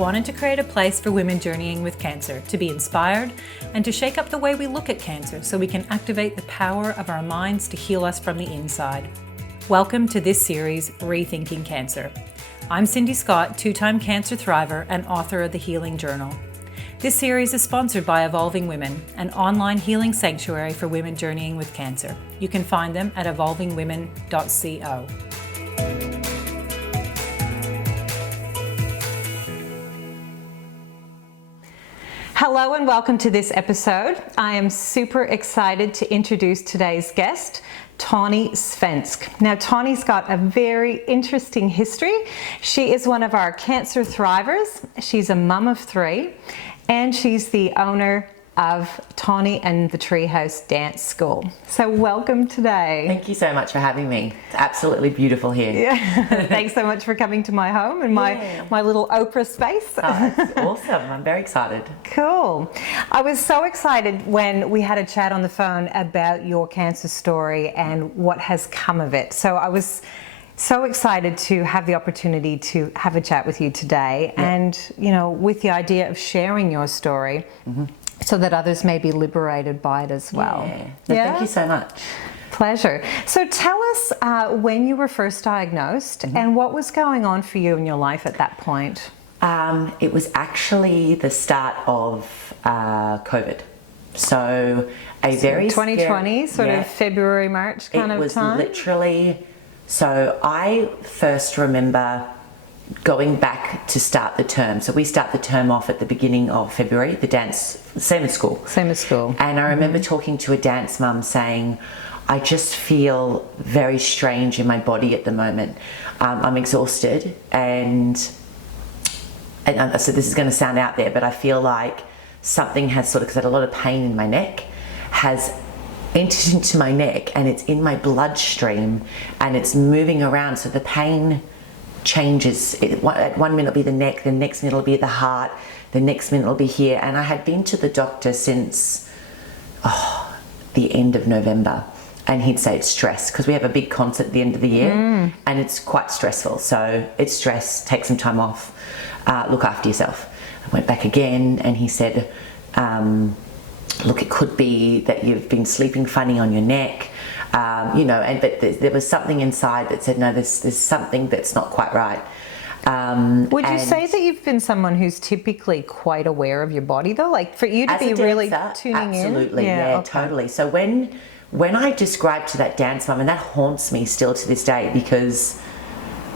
wanted to create a place for women journeying with cancer to be inspired and to shake up the way we look at cancer so we can activate the power of our minds to heal us from the inside. Welcome to this series, Rethinking Cancer. I'm Cindy Scott, two-time cancer thriver and author of the Healing Journal. This series is sponsored by Evolving Women, an online healing sanctuary for women journeying with cancer. You can find them at evolvingwomen.co. Hello and welcome to this episode. I am super excited to introduce today's guest, Tahnee Svensk. Now, Tahnee's got a very interesting history. She is one of our cancer thrivers. She's a mum of 3, and she's the owner of Tahnee and the Treehouse Dance School. So welcome today. Thank you so much for having me. It's absolutely beautiful here. Yeah. Thanks so much for coming to my home and my little Oprah space. Oh, that's awesome. I'm very excited. Cool. I was so excited when we had a chat on the phone about your cancer story and what has come of it. So I was so excited to have the opportunity to have a chat with you today, and with the idea of sharing your story. So that others may be liberated by it as well. Thank you so much. Pleasure. So tell us when you were first diagnosed and what was going on for you in your life at that point. It was actually the start of COVID. So very 2020, sort of February, March kind of time? It was literally, so I first remember going back to start the term. So we start the term off at the beginning of February, the dance, same as school. Same as school. And I remember talking to a dance mum saying, I just feel very strange in my body at the moment. I'm exhausted and so this is going to sound out there, but I feel like something has sort of, because I had a lot of pain in my neck, has entered into my neck and it's in my bloodstream and it's moving around. So the pain changes. At 1 minute it'll be the neck, the next minute it'll be the heart, the next minute it'll be here. And I had been to the doctor since the end of November, and he'd say it's stress, because we have a big concert at the end of the year and it's quite stressful. So it's stress, take some time off, look after yourself. I went back again and he said, look, it could be that you've been sleeping funny on your neck. But there was something inside that said, no, there's something that's not quite right. Would you say that you've been someone who's typically quite aware of your body, though? Like for you to be really tuning in? Absolutely, totally. So when I described to that dance mum, and that haunts me still to this day, because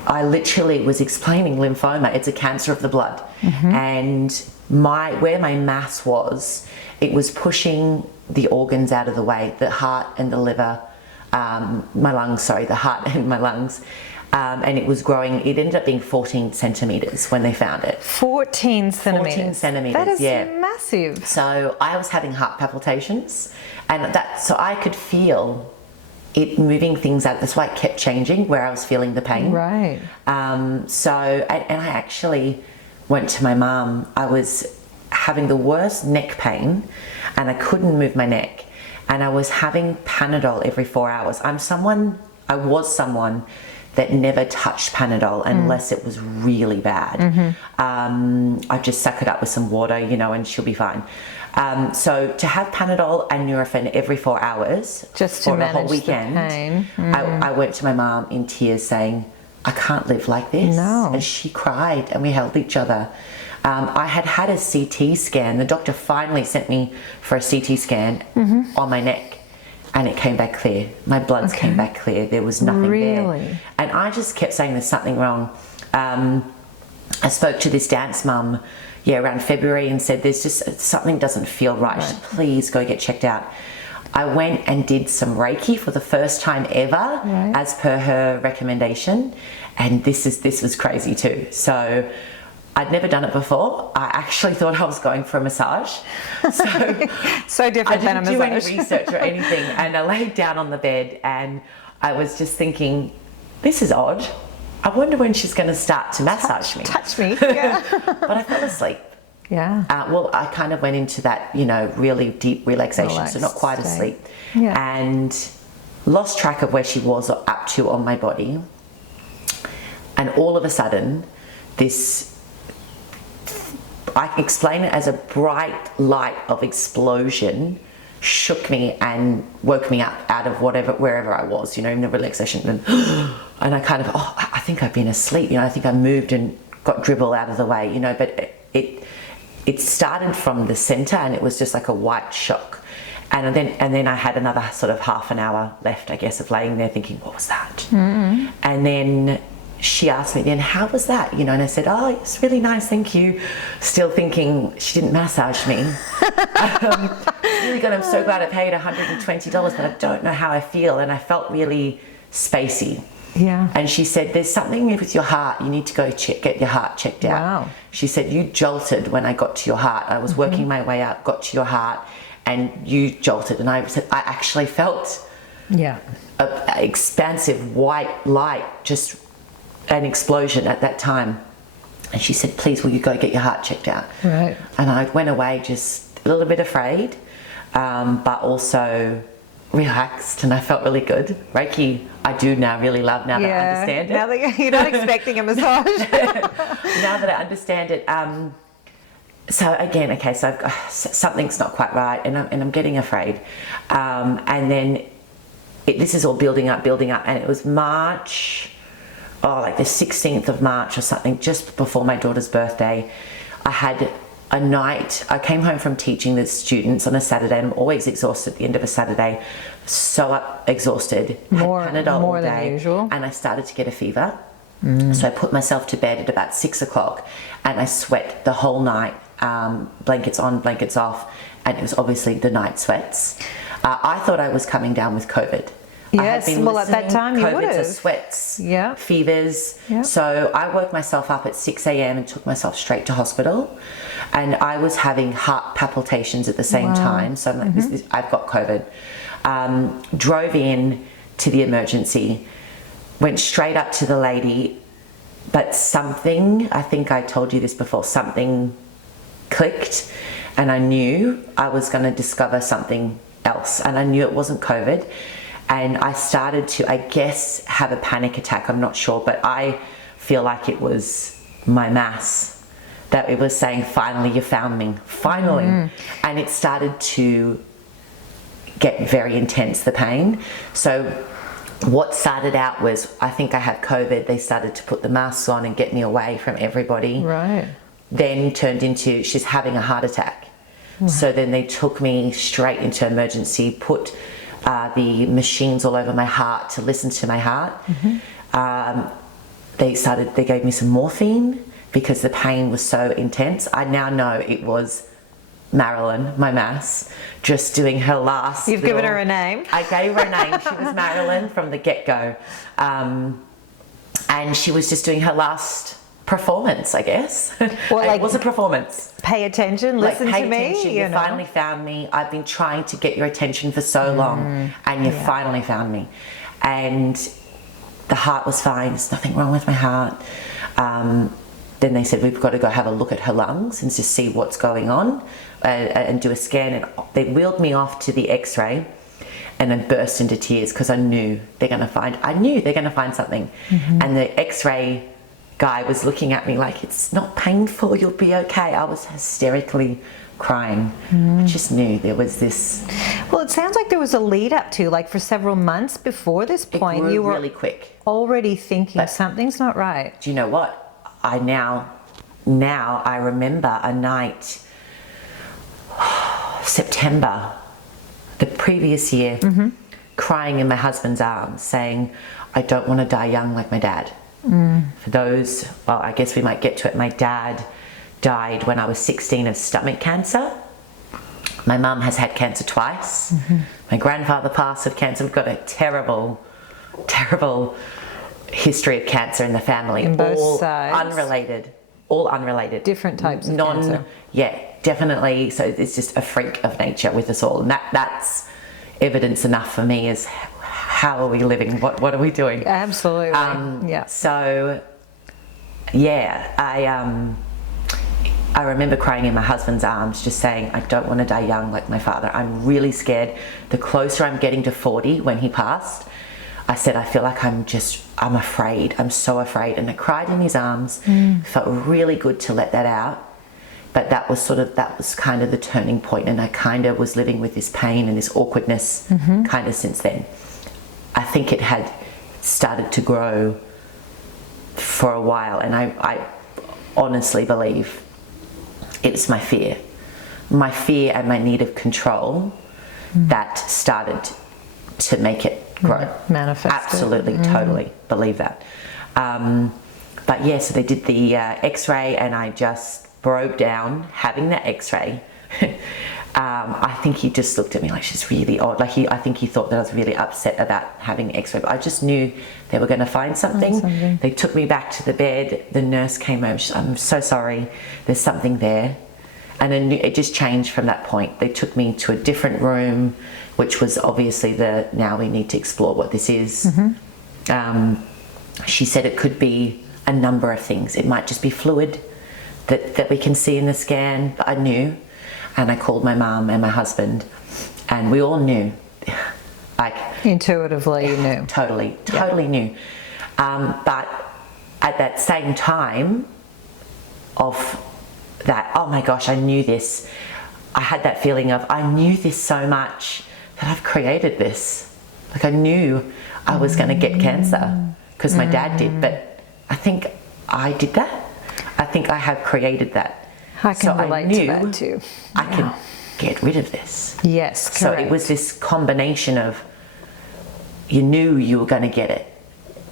I literally was explaining lymphoma. It's a cancer of the blood. And where my mass was, it was pushing the organs out of the way, the heart and the liver, the heart and my lungs. And it was growing. It ended up being 14 centimeters when they found it. 14 centimeters. 14 centimeters. That is massive. So I was having heart palpitations, and so I could feel it moving things out. That's why it kept changing where I was feeling the pain. Right. And I actually went to my mum. I was having the worst neck pain and I couldn't move my neck, and I was having Panadol every 4 hours. I was someone that never touched Panadol unless it was really bad. I just suck it up with some water, and she'll be fine. So to have Panadol and Nurofen every 4 hours just to for manage a whole weekend, the pain. I went to my mum in tears saying, I can't live like this. No. And she cried and we held each other. I had a CT scan. The doctor finally sent me for a CT scan on my neck, and it came back clear. My bloods came back clear. There was nothing there. And I just kept saying there's something wrong. I spoke to this dance mum around February and said, there's just something doesn't feel right. She said, please go get checked out. I went and did some Reiki for the first time ever, as per her recommendation, and this was crazy too. So I'd never done it before. I actually thought I was going for a massage. So different than a massage. I didn't do any research or anything, and I laid down on the bed and I was just thinking, this is odd. I wonder when she's going to start to massage me. Touch me, yeah. But I fell asleep. Yeah. I kind of went into that, really deep relaxation, so not quite asleep. Yeah. And lost track of where she was up to on my body. And all of a sudden, this I explain it as a bright light of explosion shook me and woke me up out of wherever I was, in the relaxation. And I kind of, I think I've been asleep, I think I moved and got dribble out of the way, but it started from the center, and it was just like a white shock. And then I had another sort of half an hour left, I guess, of laying there thinking, what was that? Mm-hmm. And then she asked me then, how was that? And I said, oh, it's really nice, thank you. Still thinking she didn't massage me. Really good. I'm so glad I paid $120, but I don't know how I feel. And I felt really spacey. Yeah. And she said, there's something with your heart. You need to go get your heart checked out. Wow. She said, you jolted when I got to your heart. I was working my way up, got to your heart, and you jolted. And I said, I actually felt an expansive white light, just an explosion at that time. And she said, please, will you go get your heart checked out? Right. And I went away just a little bit afraid, but also relaxed, and I felt really good. Reiki, I do now really love now that I understand it. Now that you're not expecting a massage. Now that I understand it. So again, okay, so I've got, something's not quite right, and I'm getting afraid. And then this is all building up, and it was March, like the 16th of March or something, just before my daughter's birthday. I had a night, I came home from teaching the students on a Saturday. I'm always exhausted at the end of a Saturday, so exhausted, more Panadol all than day, usual. and I started to get a fever. So I put myself to bed at about 6 o'clock, and I sweat the whole night, blankets on, blankets off, and it was obviously the night sweats. I thought I was coming down with COVID. Yes, well at that time you would have. have. Sweats, Yeah. fevers. Yeah. So I woke myself up at 6 a.m. and took myself straight to hospital. And I was having heart palpitations at the same time. So I'm like, I've got COVID. Drove in to the emergency, went straight up to the lady, but something, I think I told you this before, something clicked, and I knew I was going to discover something else, and I knew it wasn't COVID. And I started to, I guess, have a panic attack. I'm not sure, but I feel like it was my mass, that it was saying, finally, you found me, finally. And it started to get very intense, the pain. So what started out was, I think I had COVID. They started to put the masks on and get me away from everybody. Right. Then turned into, she's having a heart attack. So then they took me straight into emergency, put the machines all over my heart to listen to my heart. They gave me some morphine because the pain was so intense. I now know it was Marilyn, my mass, just doing her last. You've given her a name. I gave her a name. She was Marilyn from the get-go. And she was just doing her last performance, I guess. Well, it was a performance. Pay attention, listen pay to me. attention. You finally found me. I've been trying to get your attention for so long, and you finally found me. And the heart was fine. There's nothing wrong with my heart. Then they said, we've got to go have a look at her lungs and just see what's going on, and do a scan. And they wheeled me off to the X-ray, and I burst into tears because I knew they're going to find something. And the X-ray guy was looking at me like, it's not painful, you'll be okay. I was hysterically crying. I just knew there was this. Well, it sounds like there was a lead up to, like, for several months before this point, you were really quick, already thinking something's not right. Do you know what? I remember a night, September, the previous year, crying in my husband's arms, saying, I don't want to die young like my dad. For those, well, I guess we might get to it. My dad died when I was 16 of stomach cancer. My mum has had cancer twice. My grandfather passed of cancer. We've got a terrible, terrible history of cancer in the family. In both all sides. All unrelated. Different types of cancer. Yeah, definitely. So it's just a freak of nature with us all. And that's evidence enough for me as how are we living? What are we doing? Absolutely. Yeah. So, yeah, I remember crying in my husband's arms, just saying, I don't want to die young like my father. I'm really scared. The closer I'm getting to 40 when he passed, I said, I feel like I'm afraid. I'm so afraid. And I cried in his arms. Felt really good to let that out. But that was kind of the turning point, and I kind of was living with this pain and this awkwardness kind of since then. I think it had started to grow for a while, and I honestly believe it's my fear and my need of control that started to make it grow. Manifest. Absolutely, totally believe that. But yeah, so they did the X-ray, and I just broke down having that X-ray. I think he just looked at me like, she's really odd. Like I think he thought that I was really upset about having the X-ray, but I just knew they were going to find something. They took me back to the bed. The nurse came over. She said, I'm so sorry, there's something there. And then it just changed from that point. They took me to a different room, which was obviously now we need to explore what this is. She said it could be a number of things. It might just be fluid that we can see in the scan. But I knew, and I called my mum and my husband, and we all knew. Like intuitively, you knew. Totally knew. But at that same time of that, oh my gosh, I knew this. I had that feeling of, I knew this so much that I've created this. Like I knew I was going to get cancer because my dad did, but I think I did that. I think I have created that. I can relate to that too. I can get rid of this. Yes, correct. So it was this combination of, you knew you were going to get it,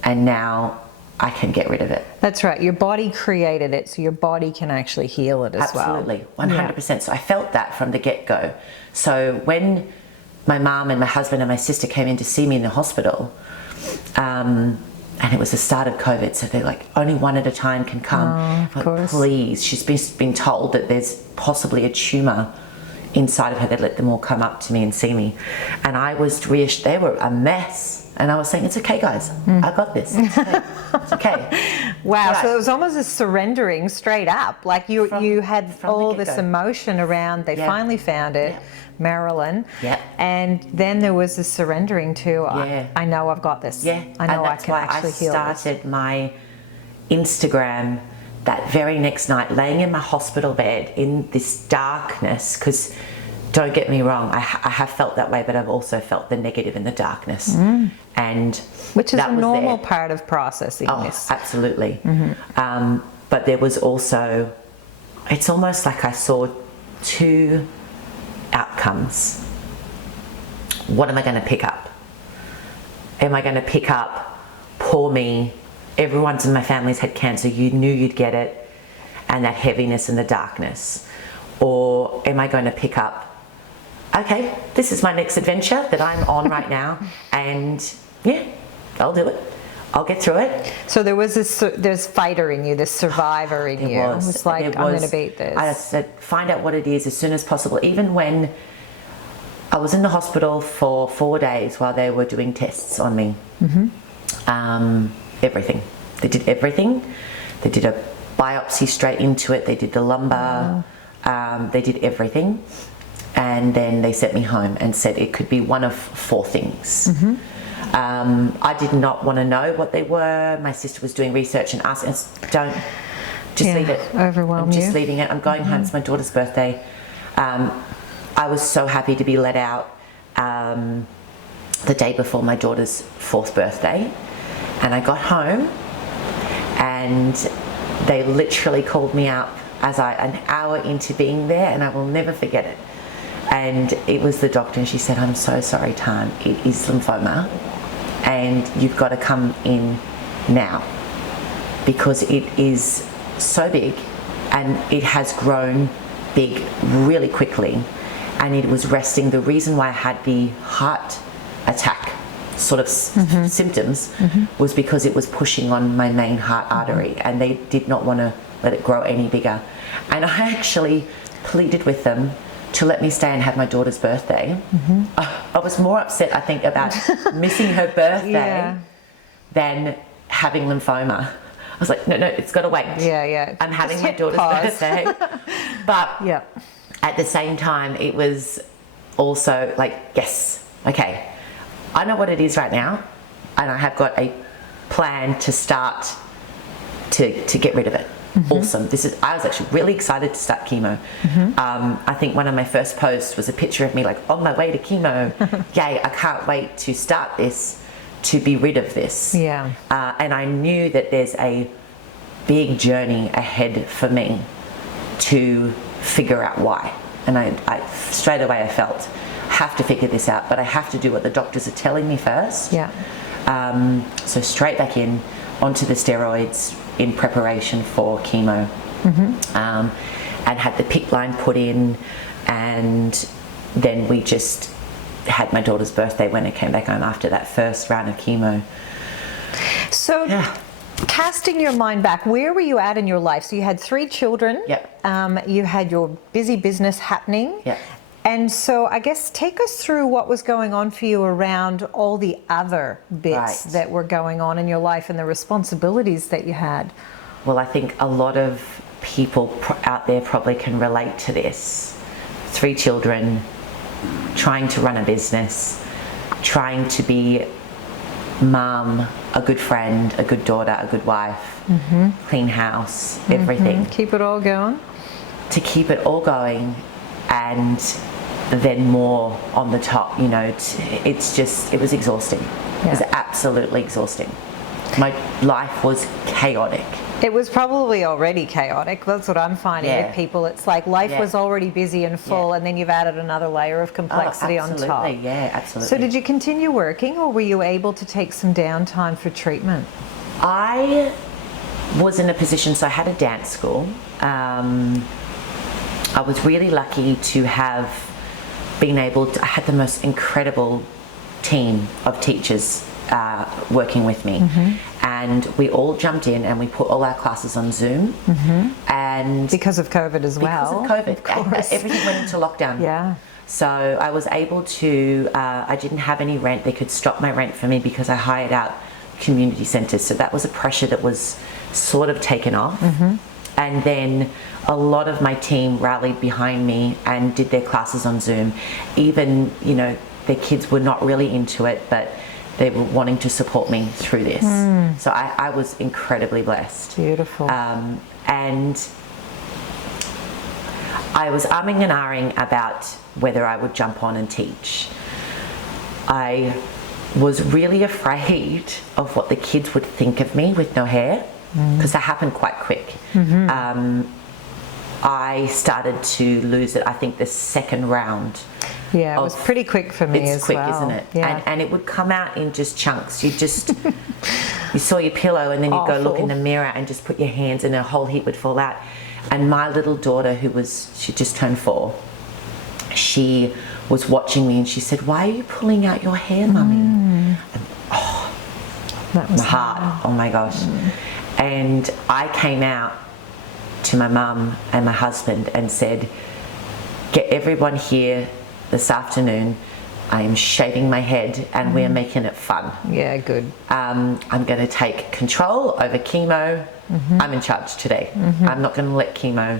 and now I can get rid of it. That's right. Your body created it, so your body can actually heal it as well. Absolutely, 100%. So I felt that from the get-go. So when my mum and my husband and my sister came in to see me in the hospital, and it was the start of COVID, so they're like, only one at a time can come. Oh, of course. Please, she's been told that there's possibly a tumour inside of her. They'd let them all come up to me and see me. And I was reassured. They were a mess. And I was saying, it's okay, guys. I got this. It's okay. It's okay. Wow. Right. So it was almost a surrendering straight up. Like you had all this emotion around, they finally found it. Marilyn. Yeah. And then there was this surrendering to, I know I've got this. Yeah. I know I can actually heal this. I started my Instagram that very next night, laying in my hospital bed in this darkness, because don't get me wrong, I have felt that way, but I've also felt the negative in the darkness. And which is a normal part of processing this. Absolutely. But there was also, it's almost like I saw two outcomes. What am I going to pick up? Am I going to pick up, poor me, everyone's in my family's had cancer, you knew you'd get it, and that heaviness and the darkness? Or am I going to pick up, okay, this is my next adventure that I'm on right now, and yeah, I'll do it. I'll get through it. So there was there's fighter in you, this survivor in you. It was like, I'm going to beat this. I said, find out what it is as soon as possible. Even when I was in the hospital for 4 days while they were doing tests on me. Everything. They did everything. They did a biopsy straight into it. They did the lumbar. They did everything. And then they sent me home and said it could be one of 4 things. I did not want to know what they were. My sister was doing research and asked, don't, just leave it. Overwhelm I'm just you. leaving it. I'm going home. It's my daughter's birthday. I was so happy to be let out the day before my daughter's 4th birthday. And I got home and they literally called me up an hour into being there, and I will never forget it. And it was the doctor, and she said, I'm so sorry, Tan, it is lymphoma, and you've got to come in now because it is so big and it has grown big really quickly, and it was resting. The reason why I had the heart attack sort of symptoms was because it was pushing on my main heart artery, and they did not want to let it grow any bigger. And I actually pleaded with them to let me stay and have my daughter's birthday. I was more upset, I think, about missing her birthday than having lymphoma. I was like, no, it's got to wait. I'm having my daughter's birthday. But at the same time, it was also like, yes, okay, I know what it is right now, and I have got a plan to start to get rid of it. awesome. I was actually really excited to start chemo. I think one of my first posts was a picture of me like on my way to chemo. Yay, I can't wait to start this, to be rid of this. Yeah. And I knew that there's a big journey ahead for me to figure out why. And I straight away I felt, have to figure this out, but I have to do what the doctors are telling me first. Yeah. So straight back in onto the steroids in preparation for chemo, and had the PICC line put in, and then we just had my daughter's birthday when I came back home after that first round of chemo. So casting your mind back, where were you at in your life? So you had 3 children. Yep. You had your busy business happening. Yep. And so I guess take us through what was going on for you around all the other bits that were going on in your life and the responsibilities that you had. Well, I think a lot of people out there probably can relate to this. 3 children, trying to run a business, trying to be mum, a good friend, a good daughter, a good wife, clean house, everything. Keep it all going. To keep it all going, and then more on the top, you know, it was exhausting. It was absolutely exhausting. My life was chaotic. It was probably already chaotic. That's what I'm finding with people. It's like life was already busy and full, and then you've added another layer of complexity on top. Yeah, absolutely. So did you continue working, or were you able to take some downtime for treatment? I was in a position, so I had a dance school. I was really lucky to have been able to, I had the most incredible team of teachers working with me, and we all jumped in and we put all our classes on Zoom, and because of COVID as well. Because of COVID, everything went into lockdown. Yeah. So I was able to, I didn't have any rent. They could stop my rent for me because I hired out community centres. So that was a pressure that was sort of taken off. And then a lot of my team rallied behind me and did their classes on Zoom. Even, you know, their kids were not really into it, but they were wanting to support me through this. So I was incredibly blessed. Beautiful. And I was umming and ahhing about whether I would jump on and teach. I was really afraid of what the kids would think of me with no hair, because that happened quite quick. I started to lose it, I think, the second round. Yeah, it was pretty quick for me as well. It's quick, isn't it? Yeah. And it would come out in just chunks. You just, you saw your pillow and then you'd go look in the mirror and just put your hands and a whole heap would fall out. And my little daughter, she just turned 4, she was watching me and she said, "Why are you pulling out your hair, Mummy?" And, that was my heart, oh my gosh. And I came out to my mum and my husband and said, "Get everyone here this afternoon. I am shaving my head and we're making it fun." Yeah, good. I'm going to take control over chemo. I'm in charge today. I'm not going to let chemo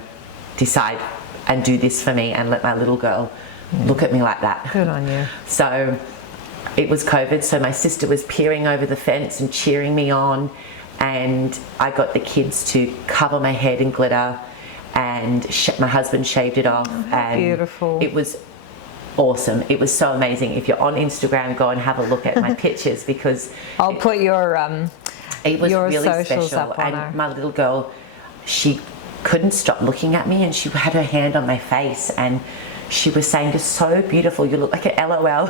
decide and do this for me and let my little girl look at me like that. Good on you. So it was COVID, so my sister was peering over the fence and cheering me on, and I got the kids to cover my head in glitter, and my husband shaved it off. And beautiful. It was awesome. It was so amazing. If you're on Instagram, go and have a look at my pictures, because I'll put your it was your really socials special. up on And my little girl, she couldn't stop looking at me, and she had her hand on my face and she was saying, "You're so beautiful, you look like an LOL."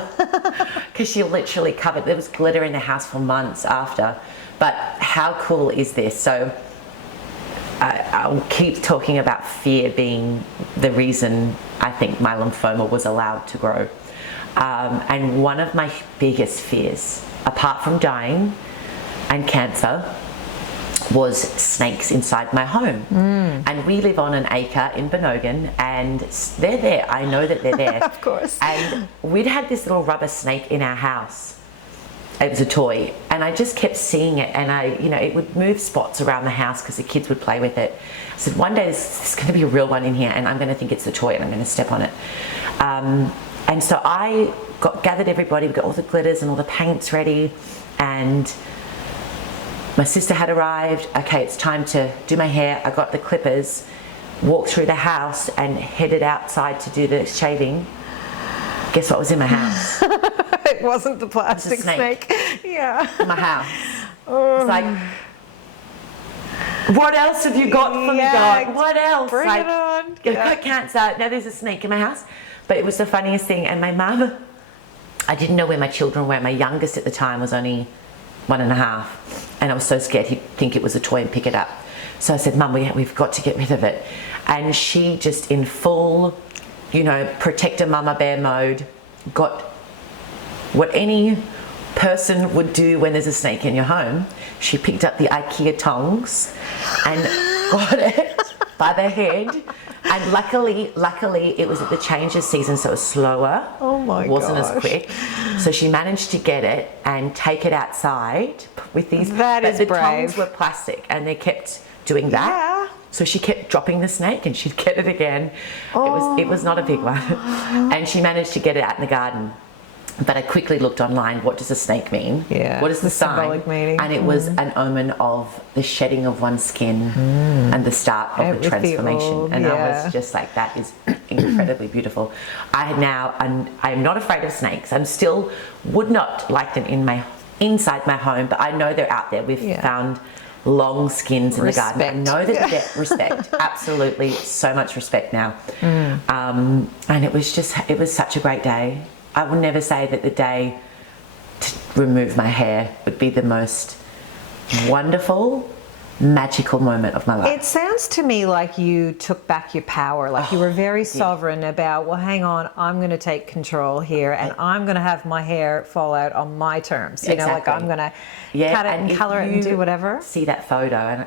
Because she literally covered, there was glitter in the house for months after. But how cool is this? So I'll keep talking about fear being the reason I think my lymphoma was allowed to grow. And one of my biggest fears, apart from dying and cancer, was snakes inside my home. And we live on an acre in Benogan, and they're there. I know that they're there. Of course. And we'd had this little rubber snake in our house. It was a toy, and I just kept seeing it, and it would move spots around the house because the kids would play with it. I said, one day there's going to be a real one in here, and I'm going to think it's a toy, and I'm going to step on it. And so I gathered everybody, we got all the glitters and all the paints ready, and My sister had arrived. Okay, it's time to do my hair. I got the clippers, walked through the house and headed outside to do the shaving. Guess what was in my house? It wasn't the plastic snake. Yeah. In my house. It's like, what else have you got for me, God? What else? Bring it on. I've got cancer. Now there's a snake in my house. But it was the funniest thing. And my mum, I didn't know where my children were. My youngest at the time was only 1.5. And I was so scared he'd think it was a toy and pick it up. So I said, Mum, we've got to get rid of it. And she just in full, protector mama bear mode, got what any person would do when there's a snake in your home. She picked up the IKEA tongs and got it by the head. And luckily it was at the changes season, so it was slower. Oh my gosh. It wasn't as quick. So she managed to get it and take it outside with these. That is the brave. tongs were plastic and they kept doing that. Yeah. So she kept dropping the snake and she'd get it again. It was not a big one. And she managed to get it out in the garden. But I quickly looked online, what does a snake mean? Yeah. What is the sign? Symbolic meaning. And it was an omen of the shedding of one's skin and the start of the transformation. And I was just like, that is incredibly beautiful. I am not afraid of snakes. I'm still would not like them inside my home, but I know they're out there. We've found long skins in the garden. I know that they get respect. Absolutely, so much respect now. And it was such a great day. I will never say that the day to remove my hair would be the most wonderful, magical moment of my life. It sounds to me like you took back your power, like you were very sovereign about, well, hang on, I'm going to take control here and I'm going to have my hair fall out on my terms. Like I'm going to cut it and colour it and do whatever. See that photo and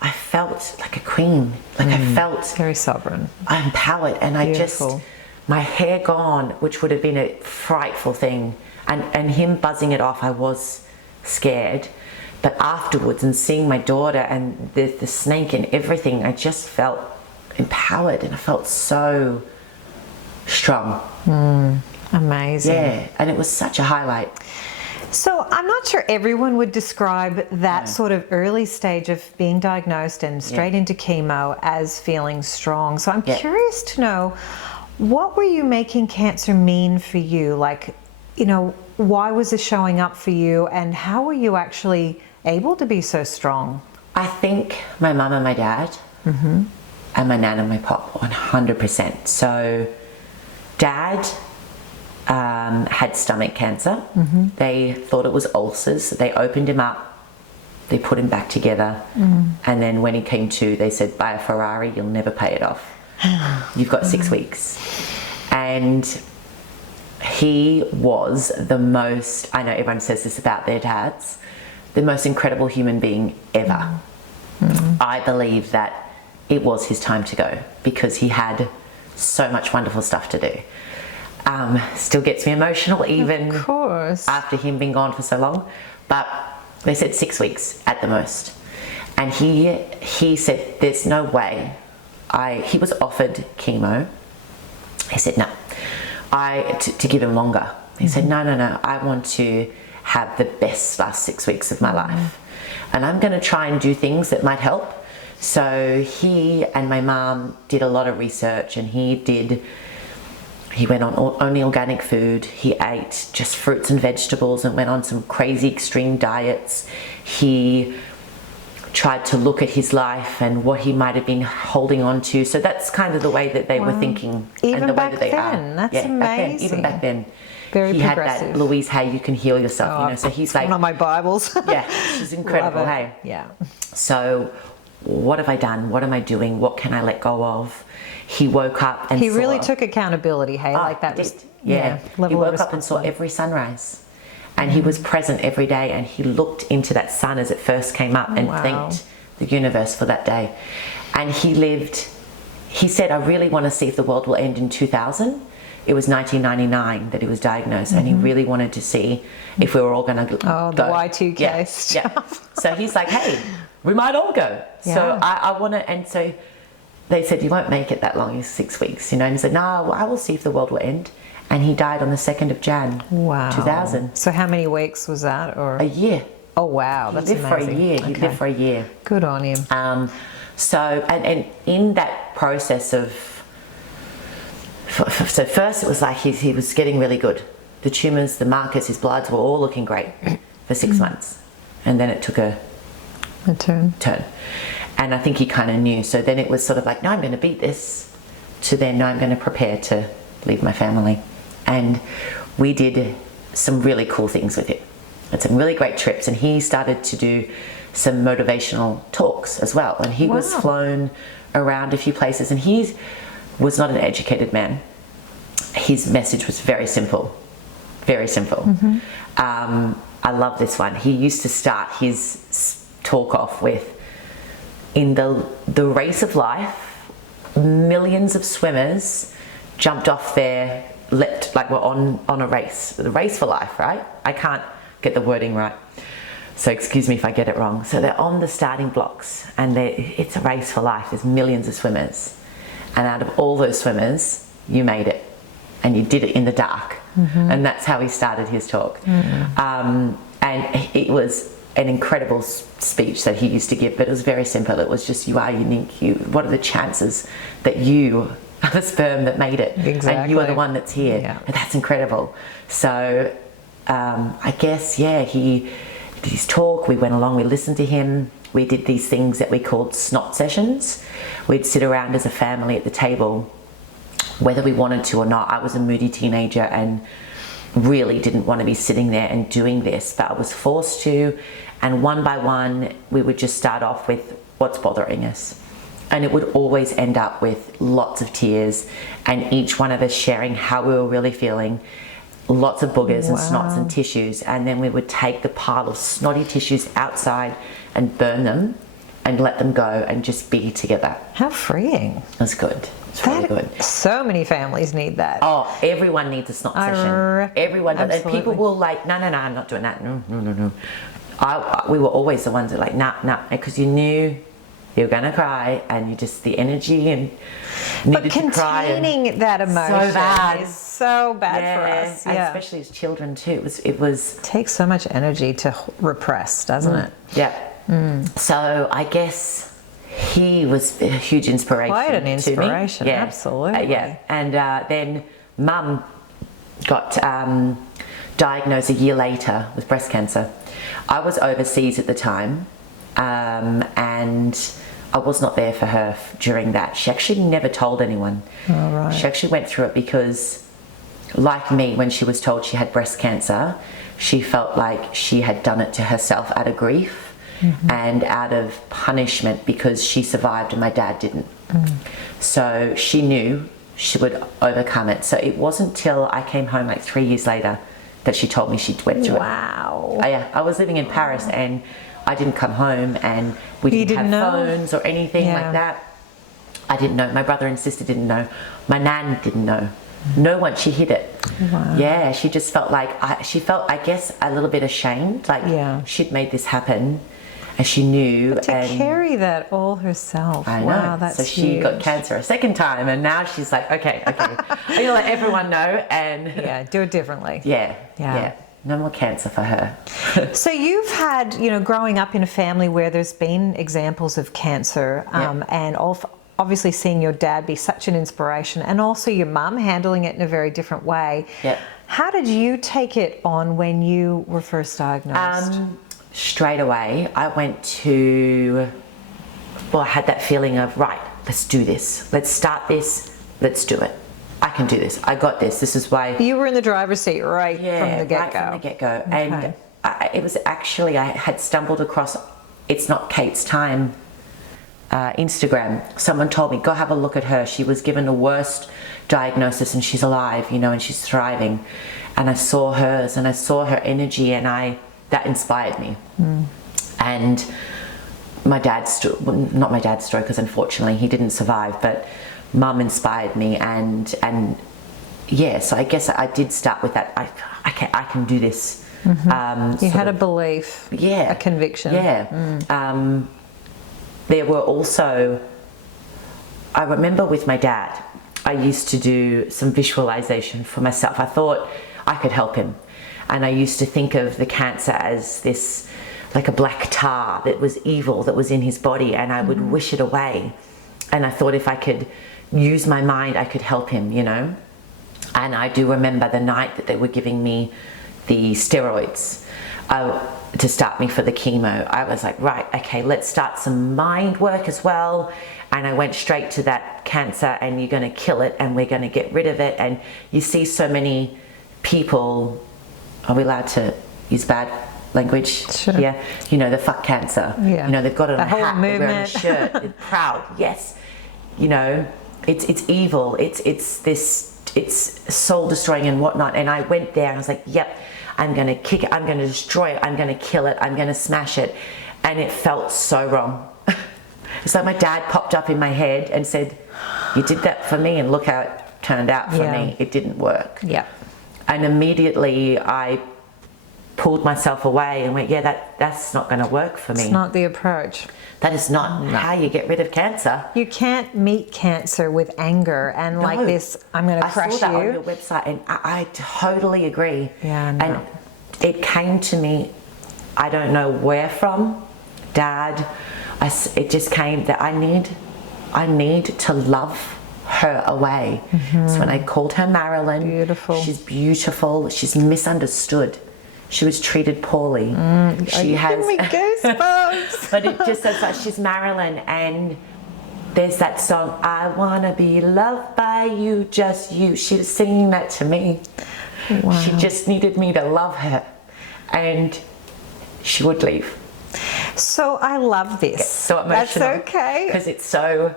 I felt like a queen. Like I felt very sovereign. Empowered and Beautiful. My hair gone, which would have been a frightful thing. And him buzzing it off, I was scared. But afterwards, and seeing my daughter and the snake and everything, I just felt empowered and I felt so strong. Amazing. Yeah, and it was such a highlight. So I'm not sure everyone would describe that sort of early stage of being diagnosed and straight into chemo as feeling strong. So I'm curious to know, what were you making cancer mean for you? Like, why was it showing up for you and how were you actually able to be so strong? I think my mum and my dad and my nan and my pop, 100%. So Dad had stomach cancer. They thought it was ulcers. They opened him up. They put him back together. And then when he came to, they said, buy a Ferrari, you'll never pay it off. You've got 6 weeks. And he was the most, I know everyone says this about their dads, the most incredible human being ever. I believe that it was his time to go because he had so much wonderful stuff to do. Still gets me emotional even after him being gone for so long. But they said 6 weeks at the most. And he said, there's no way. He was offered chemo. He said, no, to give him longer. He said, no, I want to have the best last 6 weeks of my life. And I'm going to try and do things that might help. So he and my mom did a lot of research and he went on only organic food. He ate just fruits and vegetables and went on some crazy extreme diets. He tried to look at his life and what he might have been holding on to. So that's kind of the way that they were thinking. Even and the back way that they then, are. that's amazing. Back then, even back then. Very he progressive. Had that Louise Hay, you can heal yourself, So he's like one of my Bibles. Yeah, she's incredible, hey. Yeah. So what have I done? What am I doing? What can I let go of? He woke up and he really took accountability, hey? Like that was he woke up and saw responsibility. every sunrise. And he was present every day and he looked into that sun as it first came up and thanked the universe for that day. And he said, I really want to see if the world will end in 2000. It was 1999 that he was diagnosed and he really wanted to see if we were all going to go. Oh, the Y2K stuff. So he's like, hey, we might all go. Yeah. So I want to, and so they said, you won't make it that long, it's 6 weeks, And he said, no, I will see if the world will end. And he died on the 2nd of Jan, 2000. So how many weeks was that? Or a year. Oh, wow. That's lived amazing. for a year. He lived for a year. Good on him. And in that process of, so first it was like he was getting really good. The tumours, the markers, his bloods were all looking great for 6 months. And then it took a turn. And I think he kind of knew. So then it was sort of like, no, I'm going to beat this, to then, no, I'm going to prepare to leave my family. And we did some really cool things with him. Had some really great trips. And he started to do some motivational talks as well. And he was flown around a few places. And he was not an educated man. His message was very simple. Very simple. I love this one. He used to start his talk off with, in the race of life, millions of swimmers jumped off their, leapt, like we're on a race. The race for life, right? I can't get the wording right. So excuse me if I get it wrong. So they're on the starting blocks and it's a race for life. There's millions of swimmers. And out of all those swimmers, you made it. And you did it in the dark. And that's how he started his talk. And it was an incredible speech that he used to give, but it was very simple. It was just, you are unique. What are the chances that you are the sperm that made it? Exactly. And you are the one that's here. Yeah. And that's incredible. So I guess, he did his talk. We went along, we listened to him. We did these things that we called snot sessions. We'd sit around as a family at the table, whether we wanted to or not. I was a moody teenager and really didn't want to be sitting there and doing this, but I was forced to. And one by one, we would just start off with what's bothering us. And it would always end up with lots of tears and each one of us sharing how we were really feeling. Lots of boogers and snots and tissues. And then we would take the pile of snotty tissues outside and burn them and let them go and just be together. How freeing. It was good. It's really good. So many families need that. Oh, everyone needs a snot session. Everyone. And people will like, no, I'm not doing that. No. We were always the ones that were like, nah, because you knew you were going to cry and you just, the energy and needed to cry. But containing that emotion is so bad for us. And especially as children too. It takes so much energy to repress, doesn't it? Yeah. So I guess he was a huge inspiration. Quite an inspiration, to me. Yeah. Absolutely. And then Mum got diagnosed a year later with breast cancer. I was overseas at the time, and I was not there for her during that. She actually never told anyone. Oh, right. She actually went through it because, like me, when she was told she had breast cancer, she felt like she had done it to herself out of grief. And out of punishment because she survived and my dad didn't. So she knew she would overcome it. So it wasn't till I came home like 3 years later that she told me she went through it. Wow. I was living in Paris and I didn't come home and we didn't have phones or anything like that. I didn't know. My brother and sister didn't know. My nan didn't know. No one. She hid it. Wow. Yeah, she just felt like, she felt, I guess, a little bit ashamed. Like she'd made this happen. And she knew. But to carry that all herself. I know. Wow, that's so she huge. got cancer a second time, and now she's like, okay, I'm gonna let everyone know, and do it differently. Yeah. No more cancer for her. So you've had, growing up in a family where there's been examples of cancer, and obviously seeing your dad be such an inspiration, and also your mum handling it in a very different way. Yeah. How did you take it on when you were first diagnosed? Straight away, I went to, I had that feeling of, right, let's do this. Let's start this. Let's do it. I can do this. I got this. This is why. You were in the driver's seat from the get-go. Right from the get-go. Okay. And it was actually, I had stumbled across It's Not Kate's Time Instagram. Someone told me, go have a look at her. She was given the worst diagnosis and she's alive, and she's thriving. And I saw hers and I saw her energy and that inspired me. And my dad's story, not my dad's story, because unfortunately he didn't survive, but Mum inspired me, and so I guess I did start with that. I can do this. You had a belief, a conviction. There were also, I remember with my dad, I used to do some visualization for myself. I thought I could help him. And I used to think of the cancer as this like a black tar that was evil that was in his body, and I would wish it away. And I thought if I could use my mind, I could help him, you know. And I do remember the night that they were giving me the steroids to start me for the chemo. I was like, right, okay, let's start some mind work as well. And I went straight to that cancer, and you're going to kill it, and we're going to get rid of it. And you see so many people, are we allowed to use bad language? Sure. Yeah. You know, the fuck cancer. Yeah. You know, they've got it on The a whole hat, they're wearing a movement. shirt, they're proud. Yes. You know, it's evil. It's soul destroying and whatnot. And I went there and I was like, yep, I'm going to kick it. I'm going to destroy it. I'm going to kill it. I'm going to smash it. And it felt so wrong. It's like my dad popped up in my head and said, you did that for me, and look how it turned out for me. It didn't work. Yeah. And immediately I pulled myself away and went, yeah, that's not going to work for me. It's not the approach. That is not how you get rid of cancer. You can't meet cancer with anger and like this, I'm going to crush you. I saw that on your website, and I totally agree. Yeah, no. And it came to me, I don't know where from, Dad. It just came that I need to love her away. So when I called her Marilyn, Beautiful. She's beautiful. She's misunderstood. She was treated poorly. She has. Give me goosebumps. But it just says like she's Marilyn, and there's that song, I wanna be loved by you, just you. She was singing that to me. Wow. She just needed me to love her, and she would leave. So I love this. So emotional. That's okay. Because it's so,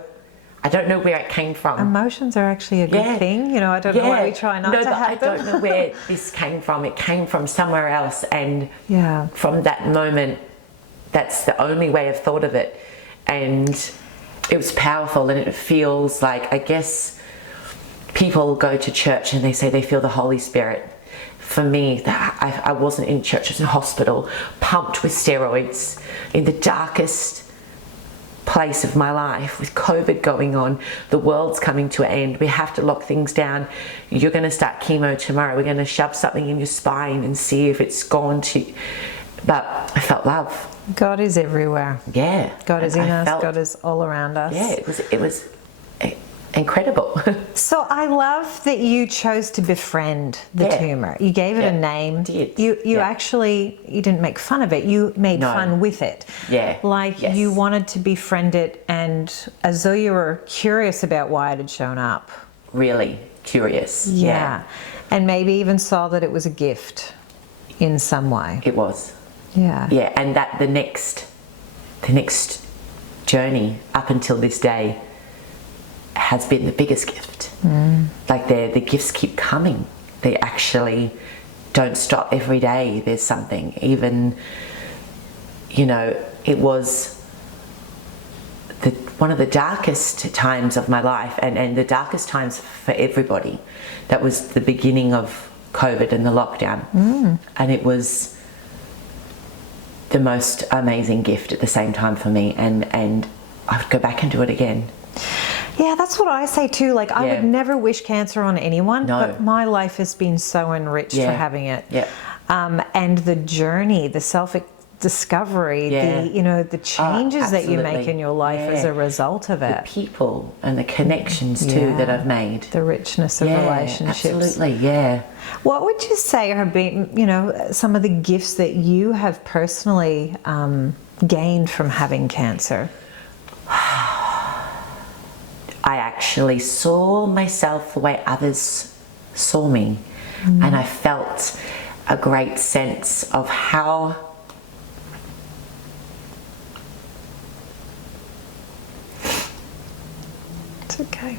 I don't know where it came from. Emotions are actually a good thing. You know, I don't know why we try not to have them. I don't know where this came from. It came from somewhere else, and from that moment, that's the only way I've thought of it. And it was powerful, and it feels like, I guess people go to church and they say they feel the Holy Spirit. For me, I wasn't in church, I was in hospital, pumped with steroids in the darkest place of my life, with COVID going on, the world's coming to an end, we have to lock things down, you're going to start chemo tomorrow, we're going to shove something in your spine and see if it's gone to, but I felt love. God is everywhere. Yeah. God is in us, God is all around us. Yeah, it was incredible. So I love that you chose to befriend the tumor. You gave it a name. I did. You actually, you didn't make fun of it. You made fun with it. Yeah. Like you wanted to befriend it, and as though you were curious about why it had shown up. Really curious. Yeah. And maybe even saw that it was a gift in some way. It was. Yeah. Yeah, and that the next journey up until this day has been the biggest gift. Like the gifts keep coming. They actually don't stop. Every day there's something. Even, you know, it was one of the darkest times of my life, and the darkest times for everybody. That was the beginning of COVID and the lockdown. And it was the most amazing gift at the same time for me, and I would go back and do it again. Yeah, that's what I say too. Like, I would never wish cancer on anyone, but my life has been so enriched for having it. Yeah. And the journey, the self-discovery, the changes that you make in your life as a result of it. The people and the connections too that I've made. The richness of relationships. Absolutely, yeah. What would you say have been, some of the gifts that you have personally gained from having cancer? I actually saw myself the way others saw me, and I felt a great sense of how it's okay.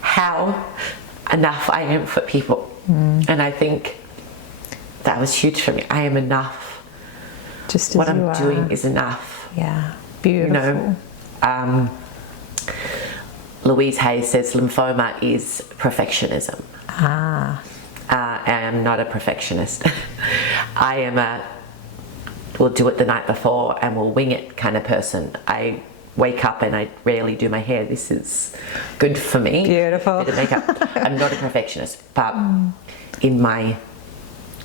How enough I am for people. And I think that was huge for me. I am enough. Just as what you I'm doing is enough. Yeah, beautiful. Louise Hay says lymphoma is perfectionism. I am not a perfectionist. I am we'll do it the night before and we'll wing it kind of person. I wake up and I rarely do my hair. This is good for me. Beautiful. Bit of makeup. I'm not a perfectionist, but in my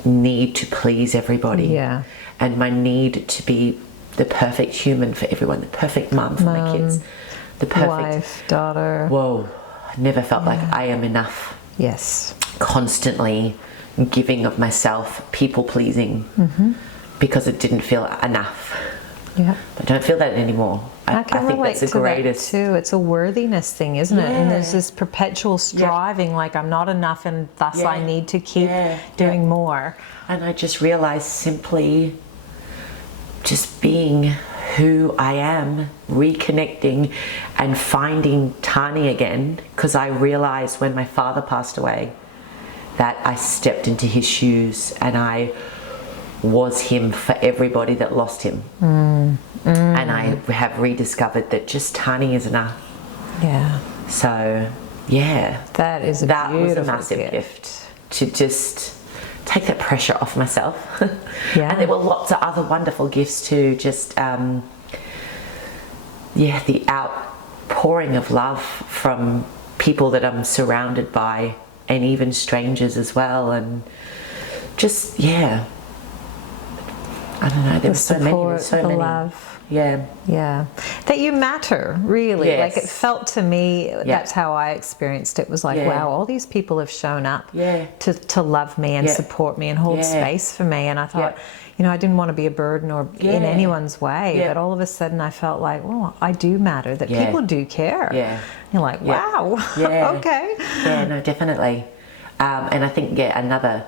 need to please everybody. Yeah. And my need to be the perfect human for everyone, the perfect mum for my kids, the perfect wife, daughter. Whoa, I never felt like I am enough. Yes. Constantly giving of myself, people pleasing, because it didn't feel enough. Yeah. I don't feel that anymore. I think that's the greatest. That too. It's a worthiness thing, isn't it? And there's this perpetual striving, like I'm not enough, and thus I need to keep doing more. And I just realized simply just being who I am, reconnecting and finding Tahnee again, because I realized when my father passed away that I stepped into his shoes and I was him for everybody that lost him. And I have rediscovered that just Tahnee is enough. Yeah. So, yeah. That is a that was a beautiful massive gift to just take that pressure off myself. Yeah. And there were lots of other wonderful gifts too. Just, the outpouring of love from people that I'm surrounded by, and even strangers as well. And just, I don't know, there were so many. Love. Yeah. Yeah. That you matter, really. Yes. Like it felt to me, that's how I experienced it, was like, wow, all these people have shown up to love me and support me and hold space for me. And I thought, I didn't want to be a burden or in anyone's way, but all of a sudden I felt like, well, I do matter, that people do care. Yeah. You're like, wow, okay. Yeah, no, definitely. And I think, another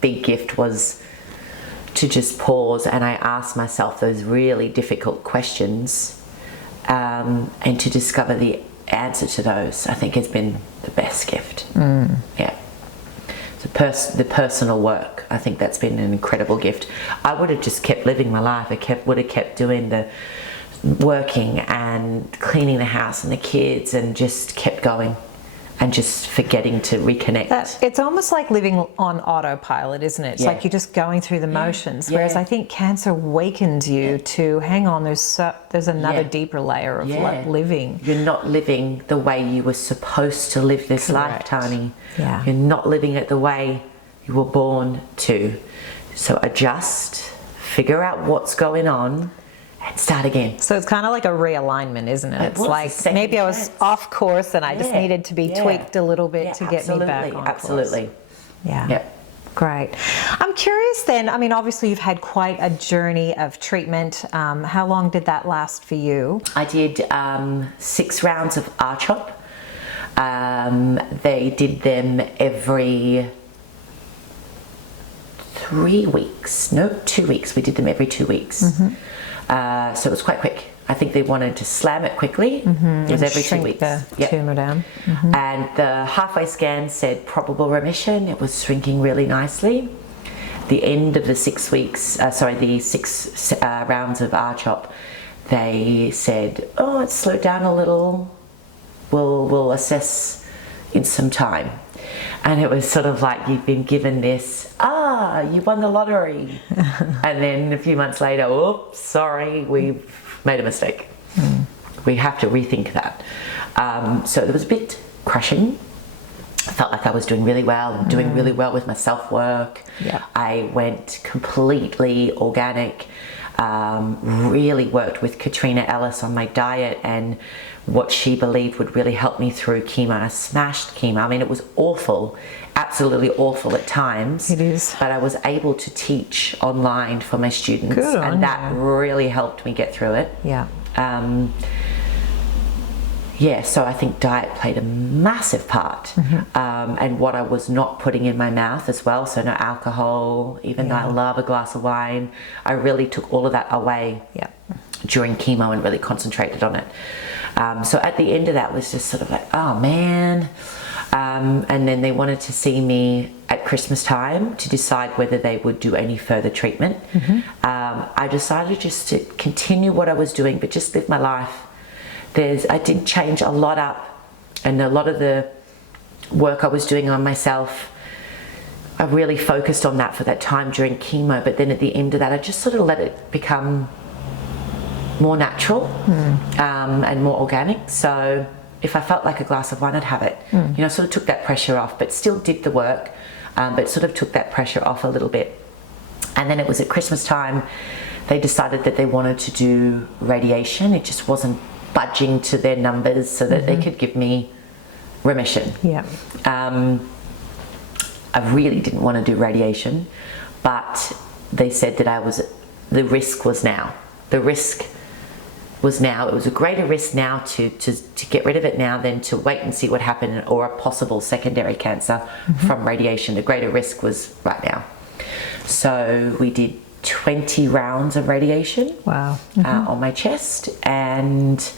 big gift was to just pause and I ask myself those really difficult questions, and to discover the answer to those, I think has been the best gift. Yeah. The personal work, I think that's been an incredible gift. I would have just kept living my life. I would have kept doing the working and cleaning the house and the kids and just kept going and just forgetting to reconnect. It's almost like living on autopilot, isn't it? It's like you're just going through the motions. Whereas I think cancer wakens you to, hang on, there's another deeper layer of living. You're not living the way you were supposed to live this life, Tahnee. Yeah. You're not living it the way you were born to. So adjust, figure out what's going on, and start again. So it's kind of like a realignment, isn't it? It's like maybe I was off course and I just needed to be tweaked a little bit to get me back on course. Yeah. Yep. Great. I'm curious then, I mean, obviously you've had quite a journey of treatment. How long did that last for you? I did 6 rounds of RCHOP. They did them every 3 weeks. No, 2 weeks. We did them every 2 weeks. So it was quite quick. I think they wanted to slam it quickly. It was every 2 weeks. The tumour down. And the halfway scan said probable remission. It was shrinking really nicely. The end of the 6 weeks, the 6 rounds of RCHOP, they said, oh, it's slowed down a little. We'll assess in some time. And it was sort of like you've been given this, you won the lottery. And then a few months later, oops, sorry, we've made a mistake. We have to rethink that. So it was a bit crushing. I felt like I was doing really well and doing really well with my self-work. I went completely organic, really worked with Katrina Ellis on my diet and what she believed would really help me through chemo. I smashed chemo. I mean, it was awful, absolutely awful at times. It is. But I was able to teach online for my students. Good on and that really helped me get through it. So I think diet played a massive part. And what I was not putting in my mouth as well. So no alcohol, even though I love a glass of wine. I really took all of that away during chemo and really concentrated on it. So at the end of that was just sort of like, oh man. And then they wanted to see me at Christmas time to decide whether they would do any further treatment. I decided just to continue what I was doing, but just live my life. I did change a lot up, and a lot of the work I was doing on myself, I really focused on that for that time during chemo, but then at the end of that I just sort of let it become more natural and more organic. So if I felt like a glass of wine, I'd have it. Sort of took that pressure off, but still did the work. but it sort of took that pressure off a little bit. And then it was at Christmas time, they decided that they wanted to do radiation. It just wasn't budging to their numbers so that they could give me remission. Yeah. I really didn't want to do radiation, but they said that the risk was now. The risk was now. It was a greater risk now to get rid of it now than to wait and see what happened, or a possible secondary cancer from radiation. The greater risk was right now. So we did 20 rounds of radiation. Wow. On my chest, and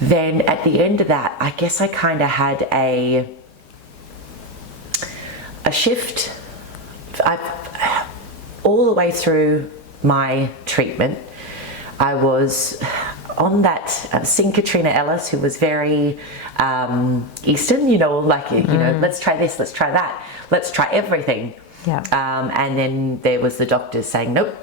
then at the end of that, I guess I kind of had a shift. All the way through my treatment, I was on that seeing Katrina Ellis, who was very Eastern, let's try this, let's try that, let's try everything. Yeah. And then there was the doctors saying, nope,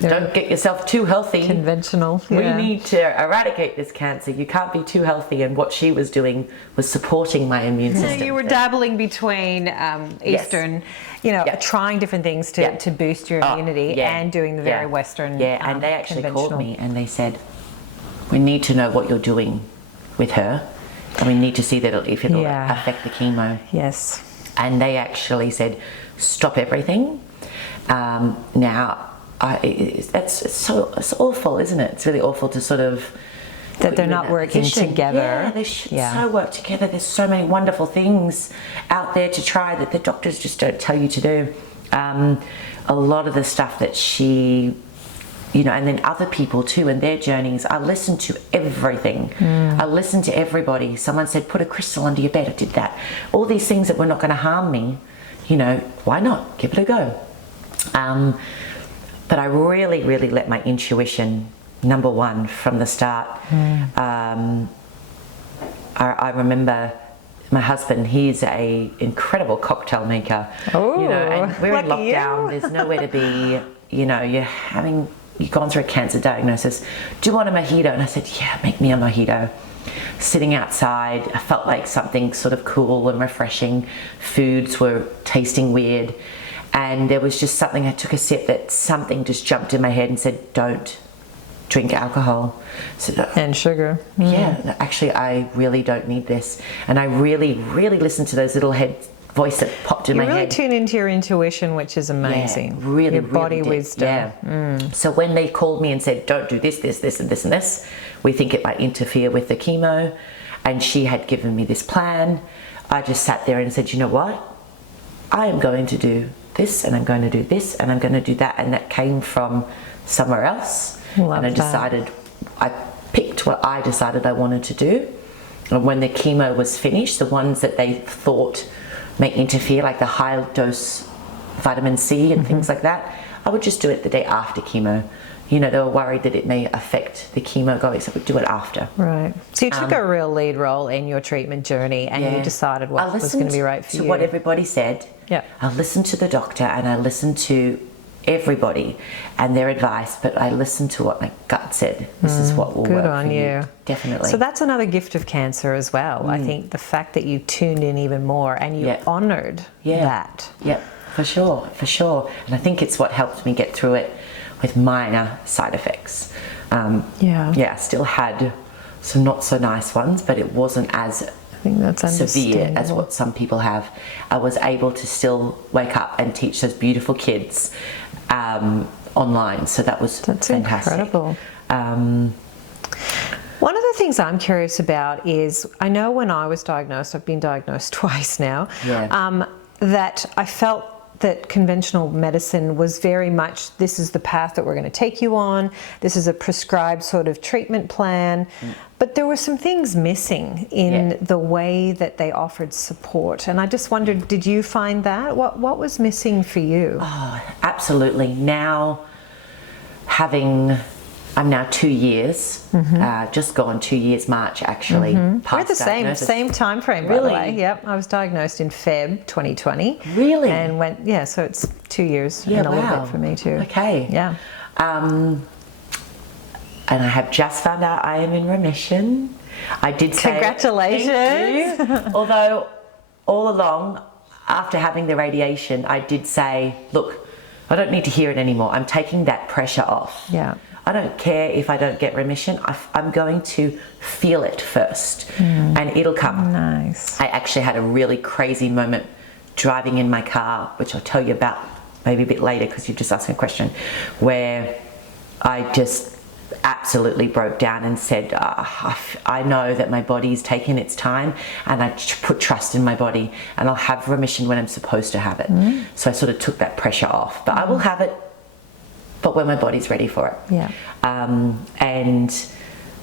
don't get yourself too healthy. Conventional. We need to eradicate this cancer. You can't be too healthy. And what she was doing was supporting my immune system. So you were dabbling between Eastern, trying different things to boost your immunity and doing the very Western. Yeah, and they actually called me and they said, we need to know what you're doing with her. And we need to see that if it'll affect the chemo. Yes. And they actually said, stop everything. Now, it's awful, isn't it? It's really awful to sort of that they're not working together. Yeah, they should so work together. There's so many wonderful things out there to try that the doctors just don't tell you to do. A lot of the stuff that she, and then other people too, and their journeys. I listened to everything. I listened to everybody. Someone said, put a crystal under your bed. I did that. All these things that were not going to harm me. Why not? Give it a go. But I really, really let my intuition, number one, from the start. I remember my husband, he's a incredible cocktail maker. Oh, and we're in lockdown, there's nowhere to be, you've gone through a cancer diagnosis. Do you want a mojito? And I said, yeah, make me a mojito. Sitting outside, I felt like something sort of cool and refreshing. Foods were tasting weird. And there was just something, I took a sip, that something just jumped in my head and said, don't drink alcohol. And sugar. Yeah, actually, I really don't need this. And I really, really listened to those little head voice that popped in my head. You really tune into your intuition, which is amazing. Yeah, really, your body really wisdom. Yeah. So when they called me and said, don't do this, this, this, and this, and this, we think it might interfere with the chemo, and she had given me this plan, I just sat there and said, you know what? I am going to do this, and I'm going to do this, and I'm going to do that. And that came from somewhere else. Love and I picked what I decided I wanted to do. And when the chemo was finished, the ones that they thought may interfere, like the high dose vitamin C and things like that, I would just do it the day after chemo. They were worried that it may affect the chemo going, so I would do it after. Right. So you took a real lead role in your treatment journey, and you decided what was going to be right for you. I listened to what everybody said. Yeah. I listened to the doctor, and I listened to everybody and their advice, but I listened to what my gut said. This is what will work for you. Definitely. So that's another gift of cancer as well. I think the fact that you tuned in even more and you honoured that. Yep, for sure. And I think it's what helped me get through it with minor side effects. I still had some not so nice ones, but it wasn't as severe as what some people have. I was able to still wake up and teach those beautiful kids online, so that's fantastic. Incredible. One of the things I'm curious about is, I know when I was diagnosed, I've been diagnosed twice now, that I felt that conventional medicine was very much, this is the path that we're going to take you on, this is a prescribed sort of treatment plan, but there were some things missing in the way that they offered support, and I just wondered, did you find that? What was missing for you? Oh, absolutely. Now, I'm now 2 years, just gone 2 years March actually. We're the same time frame, by the way. Yep, I was diagnosed in Feb 2020. Really? And so it's 2 years and a little bit for me too. Okay. Yeah. And I have just found out I am in remission. I did say congratulations. thank you. Although all along after having the radiation, I did say, look, I don't need to hear it anymore. I'm taking that pressure off. Yeah. I don't care if I don't get remission. I'm going to feel it first, and it'll come. Nice. I actually had a really crazy moment driving in my car, which I'll tell you about maybe a bit later because you've just asked me a question, where I just absolutely broke down and said, I know that my body's taking its time, and I put trust in my body, and I'll have remission when I'm supposed to have it. So I sort of took that pressure off, but I will have it, but when my body's ready for it. Yeah. And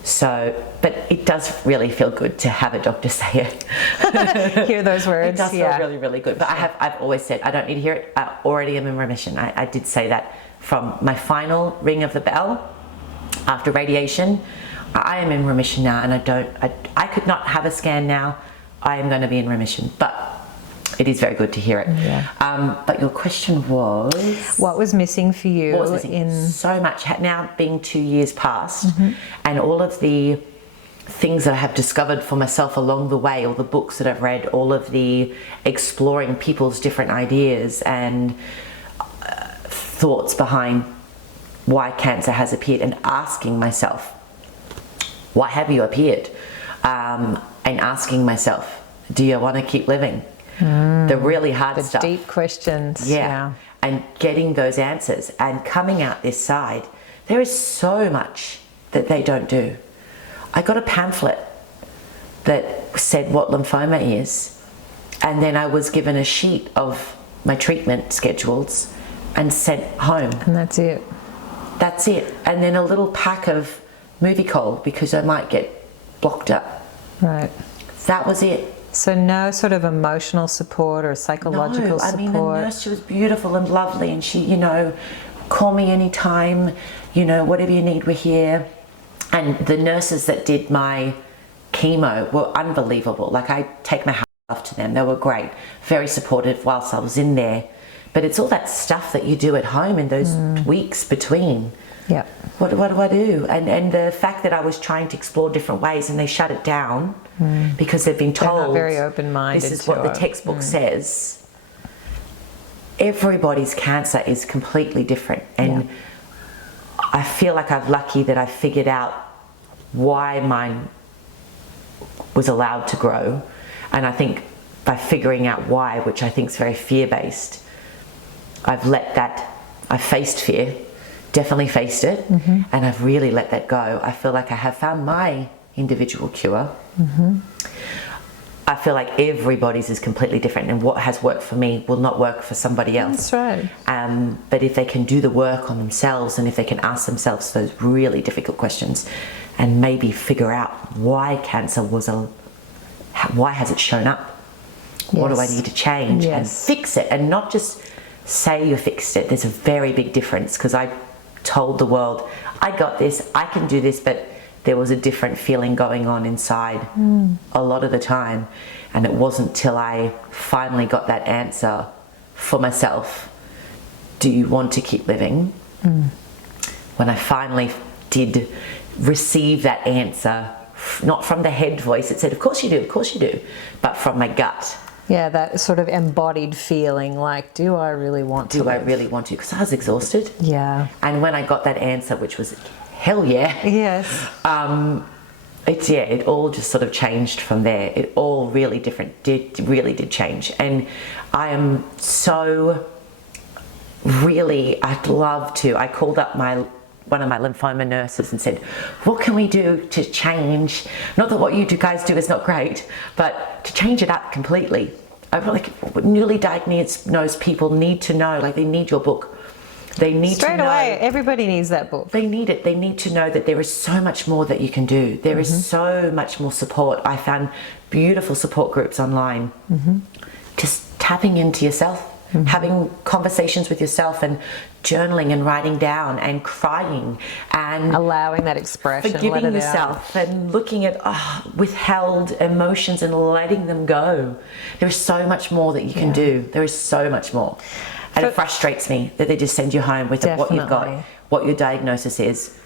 so, but it does really feel good to have a doctor say it. Hear those words. It does feel really, really good. But I've always said, I don't need to hear it. I already am in remission. I did say that from my final ring of the bell after radiation. I am in remission now, and I could not have a scan now. I am going to be in remission, but it is very good to hear it. Yeah. But your question was, what was missing for you? what was missing? So much. Now being 2 years past, and all of the things that I have discovered for myself along the way, all the books that I've read, all of the exploring people's different ideas and thoughts behind why cancer has appeared, and asking myself, why have you appeared? And asking myself, do you want to keep living? The really hard stuff. The deep questions. Yeah. And getting those answers and coming out this side. There is so much that they don't do. I got a pamphlet that said what lymphoma is, and then I was given a sheet of my treatment schedules and sent home. And that's it. That's it. And then a little pack of movie coal because I might get blocked up. Right. That was it. So no sort of emotional support or psychological support? I mean, the nurse, she was beautiful and lovely, and she, you know, call me anytime, you know, whatever you need, we're here. And the nurses that did my chemo were unbelievable. Like, I take my hat off to them. They were great, very supportive whilst I was in there. But it's all that stuff that you do at home in those weeks between. Yeah. What do I do? And the fact that I was trying to explore different ways, and they shut it down because they've been told, they're not very open-minded. this is what the textbook says. Everybody's cancer is completely different, and I feel like I'm lucky that I figured out why mine was allowed to grow. And I think by figuring out why, which I think is very fear-based, I faced fear, definitely faced it, and I've really let that go. I feel like I have found my individual cure. I feel like everybody's is completely different, and what has worked for me will not work for somebody else. That's right. But if they can do the work on themselves, and if they can ask themselves those really difficult questions and maybe figure out why cancer why has it shown up? What do I need to change and fix it, and not just say you fixed it. There's a very big difference, because I told the world, I got this, I can do this, but there was a different feeling going on inside a lot of the time. And it wasn't till I finally got that answer for myself, do you want to keep living? When I finally did receive that answer, not from the head voice that said, of course you do, of course you do, but from my gut. Yeah, that sort of embodied feeling, like, do I really want to? Do I really want to? Because I was exhausted. Yeah. And when I got that answer, which was hell yeah. Yes. It all just sort of changed from there. It all really really did change. And I am so I called up one of my lymphoma nurses and said, what can we do to change? Not that what you guys do is not great, but to change it up completely. I feel like newly diagnosed people need to know, like, they need your book. They need straight to know. away, everybody needs that book. They need it. They need to know that there is so much more that you can do. There is so much more support. I found beautiful support groups online. Just tapping into yourself, having conversations with yourself, and journaling and writing down and crying and allowing that expression, forgiving yourself and looking at withheld emotions and letting them go. There is so much more that you can do. There is so much more. And it frustrates me that they just send you home with what you've got, what your diagnosis is,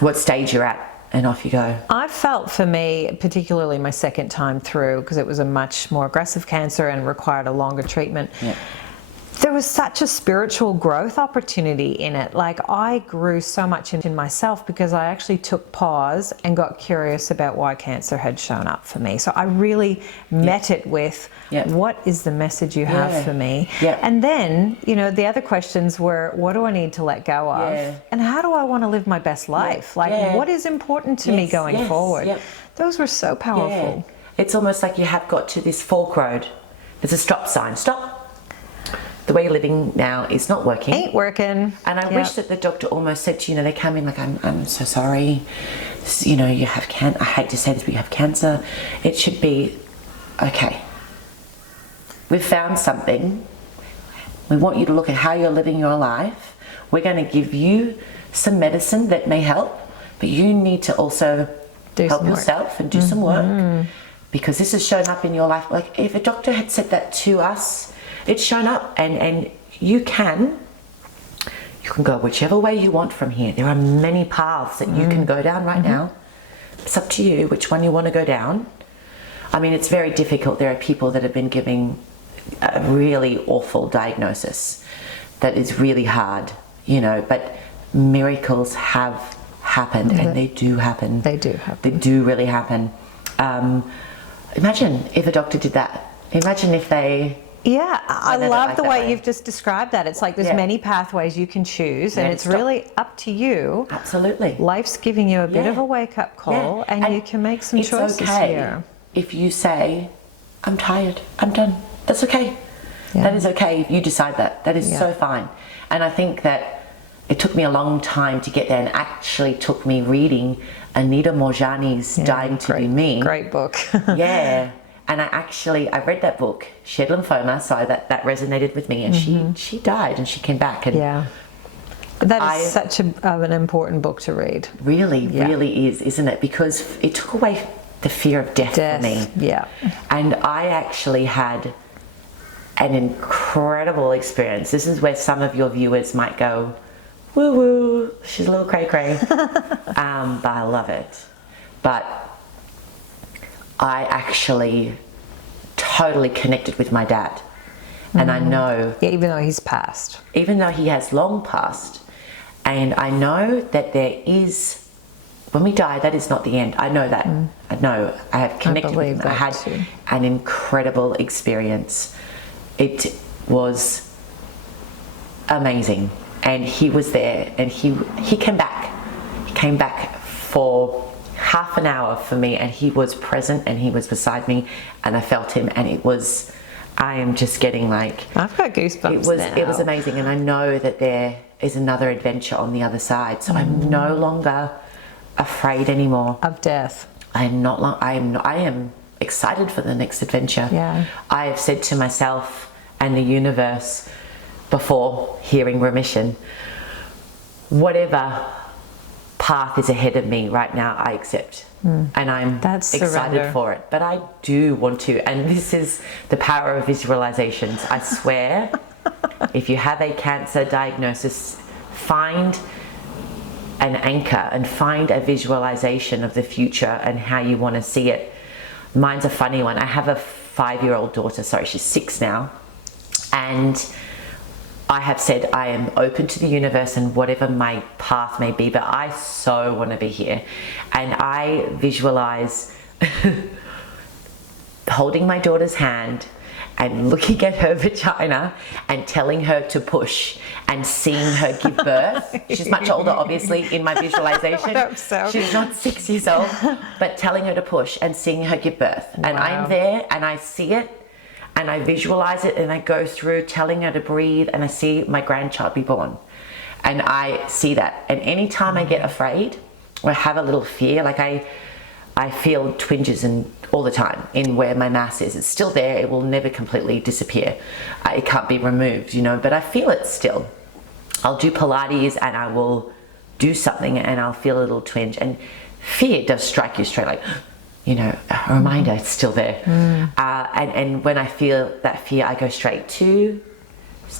what stage you're at, and off you go. I felt for me, particularly my second time through, because it was a much more aggressive cancer and required a longer treatment. Yeah. There was such a spiritual growth opportunity in it. Like, I grew so much in myself because I actually took pause and got curious about why cancer had shown up for me. So I really met it with, what is the message you have for me? Yeah. And then, you know, the other questions were, what do I need to let go of? Yeah. And how do I want to live my best life? Like, what is important to me going forward? Yep. Those were so powerful. Yeah. It's almost like you have got to this fork road. There's a stop sign. Stop. The way you're living now is not working. Ain't working. And I wish that the doctor almost said to you, you know, they come in like, I'm so sorry. You know, you have cancer. I hate to say this, but you have cancer. It should be, okay. We've found something. We want you to look at how you're living your life. We're going to give you some medicine that may help, but you need to also help yourself and do some work, because this has shown up in your life. Like, if a doctor had said that to us, it's shown up, and you can go whichever way you want from here. There are many paths that you can go down right now. It's up to you which one you want to go down. I mean, it's very difficult. There are people that have been giving a really awful diagnosis that is really hard, you know, but miracles have happened, and they do happen. They do happen. They do really happen. Imagine if a doctor did that. Imagine if they... Yeah, I love the way you've just described that. It's like there's many pathways you can choose, and it's really up to you. Absolutely. Life's giving you a bit of a wake-up call, and you can make some choices here. If you say, I'm tired, I'm done, that's okay. That is okay if you decide that. That is so fine. And I think that it took me a long time to get there, and actually took me reading Anita Morjani's Dying to Be Me. Great book. And I read that book. She had lymphoma, so that resonated with me, and she died, and she came back. And that is such an important book to read. Really, really is, isn't it? Because it took away the fear of death for me. Yeah. And I actually had an incredible experience. This is where some of your viewers might go, woo woo, she's a little cray cray. But I love it. But I actually totally connected with my dad. And I know... Yeah, even though he's passed. Even though he has long passed. And I know that there is... When we die, that is not the end. I know that. I know. I have connected with him. I had an incredible experience. It was amazing. And he was there. And he came back. He came back for half an hour for me, and he was present, and he was beside me, and I felt him, and it was, I am just getting like, I've got goosebumps. It was amazing, and I know that there is another adventure on the other side, so I'm no longer afraid anymore of death. I am excited for the next adventure. I have said to myself and the universe before hearing remission, whatever path is ahead of me right now, I accept, and I'm excited for it. But I do want to, and this is the power of visualizations. I swear, if you have a cancer diagnosis, find an anchor and find a visualization of the future and how you want to see it. Mine's a funny one. I have a 5-year-old daughter, sorry, she's 6 now, and I have said I am open to the universe and whatever my path may be, but I so want to be here. And I visualize holding my daughter's hand and looking at her vagina and telling her to push and seeing her give birth. She's much older, obviously, in my visualization. I hope so. She's not 6 years old, but telling her to push and seeing her give birth. Wow. And I'm there and I see it. And I visualize it, and I go through telling her to breathe, and I see my grandchild be born. And I see that. And anytime I get afraid or have a little fear, like I feel twinges all the time in where my mass is. It's still there. It will never completely disappear. It can't be removed, you know, but I feel it still. I'll do Pilates and I will do something and I'll feel a little twinge. And fear does strike you straight, like, you know, a reminder, it's still there. And when I feel that fear, I go straight to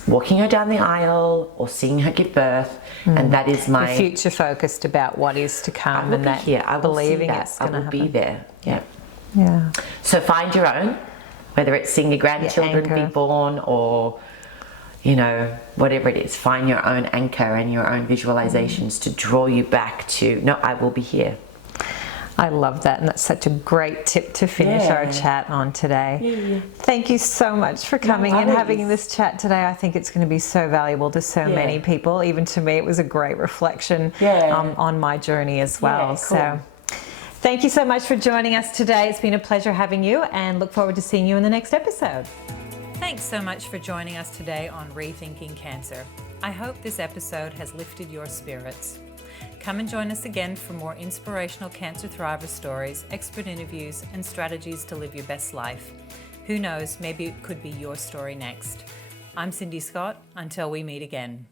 walking her down the aisle or seeing her give birth, and that is my future focused about what is to come, I will and be that here. I will believing see that. it's going to I will happen. be there. Yeah. Yeah. So find your own, whether it's seeing your grandchildren anchor. be born or, you know, whatever it is. Find your own anchor and your own visualizations to draw you back to, no, I will be here. I love that, and that's such a great tip to finish our chat on today. Yeah. Thank you so much for coming and having this chat today. I think it's going to be so valuable to so many people. Even to me, it was a great reflection on my journey as well. Cool. So thank you so much for joining us today. It's been a pleasure having you, and look forward to seeing you in the next episode. Thanks so much for joining us today on Rethinking Cancer. I hope this episode has lifted your spirits. Come and join us again for more inspirational cancer thriver stories, expert interviews, and strategies to live your best life. Who knows, maybe it could be your story next. I'm Cindy Scott. Until we meet again.